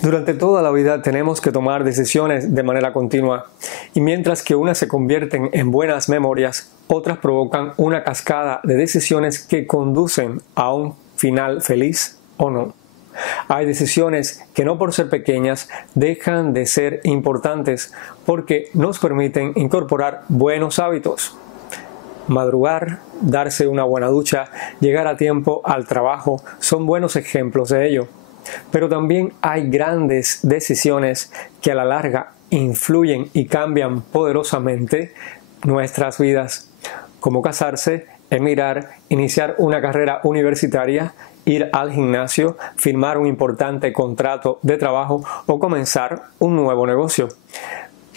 Durante toda la vida tenemos que tomar decisiones de manera continua, y mientras que unas se convierten en buenas memorias, otras provocan una cascada de decisiones que conducen a un final feliz o no. Hay decisiones que no por ser pequeñas dejan de ser importantes porque nos permiten incorporar buenos hábitos. Madrugar, darse una buena ducha, llegar a tiempo al trabajo son buenos ejemplos de ello. Pero también hay grandes decisiones que a la larga influyen y cambian poderosamente nuestras vidas, como casarse, emigrar, iniciar una carrera universitaria, ir al gimnasio, firmar un importante contrato de trabajo o comenzar un nuevo negocio.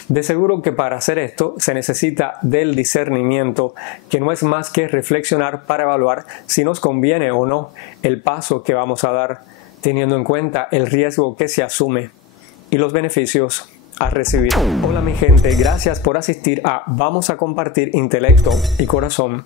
De seguro que para hacer esto se necesita del discernimiento, que no es más que reflexionar para evaluar si nos conviene o no el paso que vamos a dar, teniendo en cuenta el riesgo que se asume y los beneficios a recibir. Hola mi gente, gracias por asistir a Vamos a Compartir Intelecto y Corazón.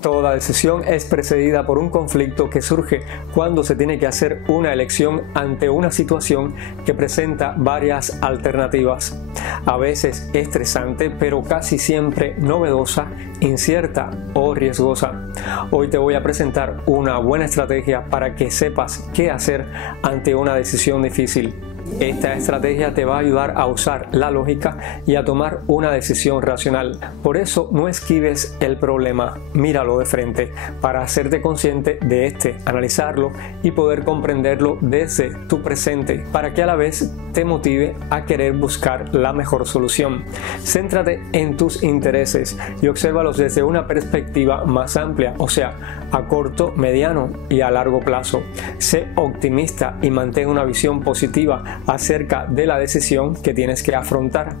Toda decisión es precedida por un conflicto que surge cuando se tiene que hacer una elección ante una situación que presenta varias alternativas. A veces estresante, pero casi siempre novedosa, incierta o riesgosa. Hoy te voy a presentar una buena estrategia para que sepas qué hacer ante una decisión difícil. Esta estrategia te va a ayudar a usar la lógica y a tomar una decisión racional. Por eso no esquives el problema, míralo de frente para hacerte consciente de este, analizarlo y poder comprenderlo desde tu presente para que a la vez te motive a querer buscar la mejor solución. Céntrate en tus intereses y obsérvalos desde una perspectiva más amplia, o sea, a corto, mediano y a largo plazo. Sé optimista y mantén una visión positiva acerca de la decisión que tienes que afrontar.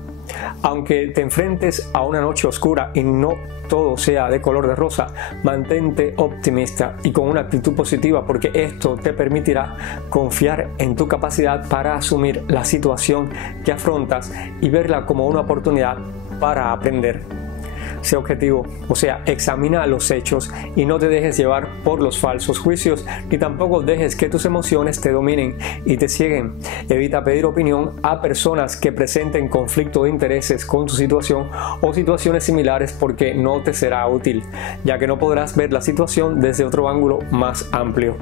Aunque te enfrentes a una noche oscura y no todo sea de color de rosa, mantente optimista y con una actitud positiva, porque esto te permitirá confiar en tu capacidad para asumir la situación que afrontas y verla como una oportunidad para aprender. Sé objetivo, o sea, examina los hechos y no te dejes llevar por los falsos juicios, ni tampoco dejes que tus emociones te dominen y te cieguen. Evita pedir opinión a personas que presenten conflicto de intereses con tu situación o situaciones similares, porque no te será útil, ya que no podrás ver la situación desde otro ángulo más amplio.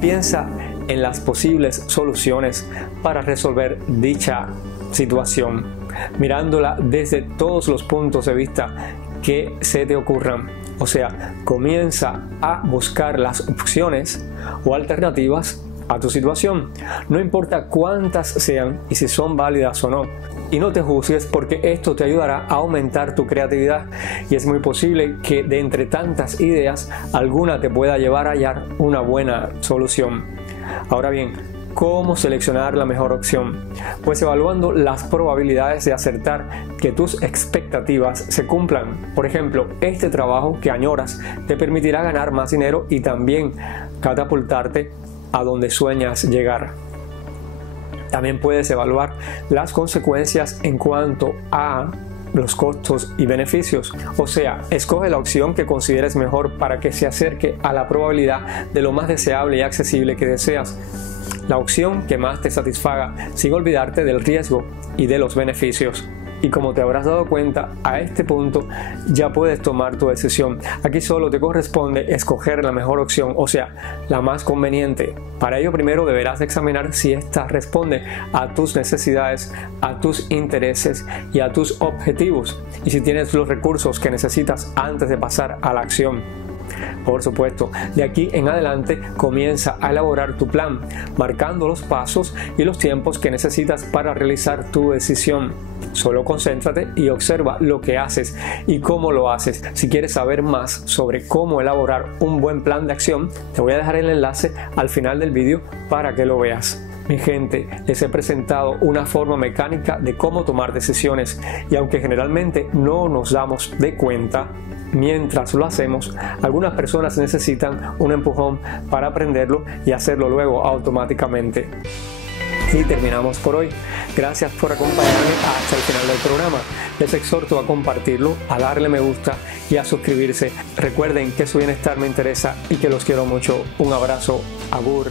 Piensa en las posibles soluciones para resolver dicha situación, mirándola desde todos los puntos de vista que se te ocurran. O sea, comienza a buscar las opciones o alternativas a tu situación, no importa cuántas sean y si son válidas o no. Y no te juzgues, porque esto te ayudará a aumentar tu creatividad, y es muy posible que de entre tantas ideas alguna te pueda llevar a hallar una buena solución. Ahora bien, ¿cómo seleccionar la mejor opción? Pues evaluando las probabilidades de acertar que tus expectativas se cumplan. Por ejemplo, este trabajo que añoras te permitirá ganar más dinero y también catapultarte a donde sueñas llegar. También puedes evaluar las consecuencias en cuanto a los costos y beneficios, o sea, escoge la opción que consideres mejor para que se acerque a la probabilidad de lo más deseable y accesible que deseas. La opción que más te satisfaga, sin olvidarte del riesgo y de los beneficios. Y como te habrás dado cuenta, a este punto ya puedes tomar tu decisión. Aquí solo te corresponde escoger la mejor opción, o sea, la más conveniente. Para ello primero deberás examinar si ésta responde a tus necesidades, a tus intereses y a tus objetivos, y si tienes los recursos que necesitas antes de pasar a la acción. Por supuesto, de aquí en adelante comienza a elaborar tu plan, marcando los pasos y los tiempos que necesitas para realizar tu decisión. Solo concéntrate y observa lo que haces y cómo lo haces. Si quieres saber más sobre cómo elaborar un buen plan de acción, te voy a dejar el enlace al final del vídeo para que lo veas. Mi gente, les he presentado una forma mecánica de cómo tomar decisiones, y aunque generalmente no nos damos de cuenta mientras lo hacemos, algunas personas necesitan un empujón para aprenderlo y hacerlo luego automáticamente. Y terminamos por hoy. Gracias por acompañarme hasta el final del programa. Les exhorto a compartirlo, a darle me gusta y a suscribirse. Recuerden que su bienestar me interesa y que los quiero mucho. Un abrazo. Agur.